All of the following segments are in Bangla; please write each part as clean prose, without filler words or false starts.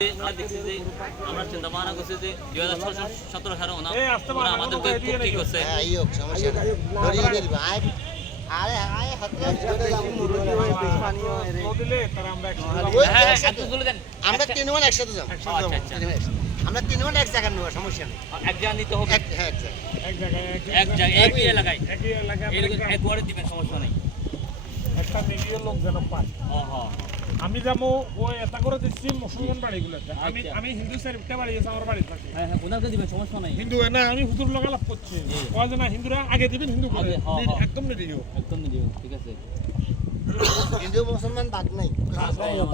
দেখছি যে আমরা চিন্তা ভাবনা করছি যে 2017 সালে আমাদেরকে ঠিক করছে। আমরা তিনজন একসাথে যাবো, আমরা তিনজন এক জায়গায় নেওয়া সমস্যা নেই, এক জায়গা নিতে হবে, এক জায়গায় একই এলাকায় এক ওয়ার্ডে দিবেন, সমস্যা নেই। একটা মিডিয়ার লোক যেন পায়। আমি যাবো ওই এটা করে দিচ্ছি মুসলমান বাড়িগুলোতে। আমি হিন্দু সাইডটা বাড়ি আছে, আমার বাড়ি থাকে। হ্যাঁ হ্যাঁ, ওনাকে দিবেন, সমস্যা নাই। হিন্দু না, আমি হুজুর লগা লাভ করছি। কয় না হিন্দুরা আগে দিবেন, হিন্দু করে একদম নিদিও, একদম নিদিও, ঠিক আছে। হিন্দু মুসলমান দাগ নাই,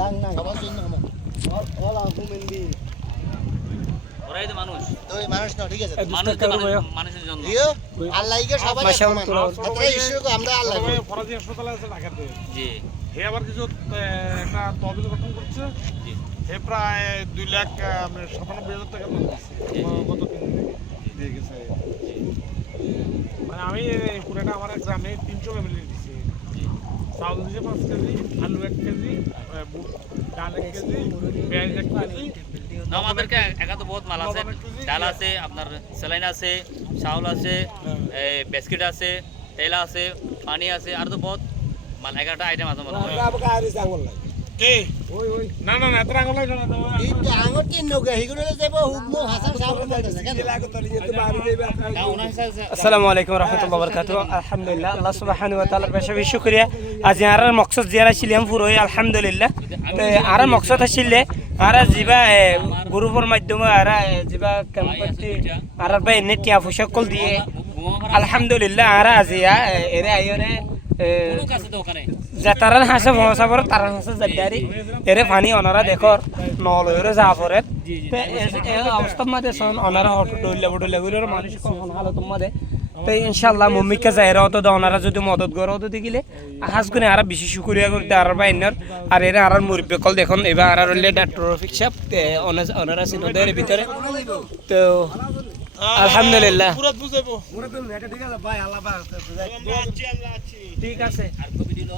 দাগ নাই, সবার জন্য ওলা হুমেন বি ওরাই তো মানুষ, তো মানুষ না, ঠিক আছে, মানুষের জন্য আল্লাহকে সবাই সমান। আমরা ঈশ্বরকে আমরা আল্লাহ ফরাজি হাসপাতালে আছে ঢাকাতে। জি, হে আবার কিছু একটা তহবিল গঠন করছে। জি, হে প্রায় 2,97,000 টাকা মান দিচ্ছে গত 3 দিন দিয়ে গেছে। মানে আমি পুরোটা আমার গ্রামে 300 ফ্যামিলি দিচ্ছি। চাউল দিচ্ছে 5 কেজি, আলু 1 কেজি, ডাল 1 কেজি, পেঁয়াজ 1 কেজি। আমাদেরকে একা তো বহুত মাল আছে, ডাল আছে, আপনার স্যালাইন আছে, চাউল আছে, বিস্কিট আছে, তেল আছে, পানি আছে, আর তো বহুত মাল, 11টা আইটেম আছে মনে হয়। কে না না না এত আঙুল লাগে না, এই আঙ্গুর তিন নৌকা হিগুলো যাব হুকমো হাসান সাহেব বলতেছে কেন? আসসালামু আলাইকুম রহমতুল্লাহ বরকাতুহ। আলহামদুলিল্লাহ, আল্লাহ সুবহানাহু ওয়া তাআলার বেশি বেশি শুকরিয়া। আজ আর মকসদ জিয়ারা ছিলাম পুরোই আলহামদুলিল্লাহ। আর মকসদ আসলে আর জিবা গ্রুপের মাধ্যমে আর জিবা ক্যাম্পটি আর ভাই নেটিয়া ফুসকল দিয়ে আলহামদুলিল্লাহ আর আজিয়া এরে আইরে যাতারার হাসে ভরসাবর তার হাসে জাদারি এরে পানি অনারা দেখর নলয়রে জাফরে এই অবস্থা মধ্যে সন অনারা হট ডইলা বডইলা গুলোর মানুষ কোন হালত মধ্যে তো ইনশাআল্লাহ মুমিকা যায়রা তো ওনারা যদি মদত করো তো দেখিলে আহাজ করে আর বেশি শুকরিয়া করতে আর বাইনার আর এরা আর মুরব্বি কল দেখুন এবার আর হলে ট্রাফিক সাহেব ওনারা সিনদের ভিতরে তো আলহামদুলিল্লাহ পুরো বুঝাবো ঠিক আছে আর কবি দিল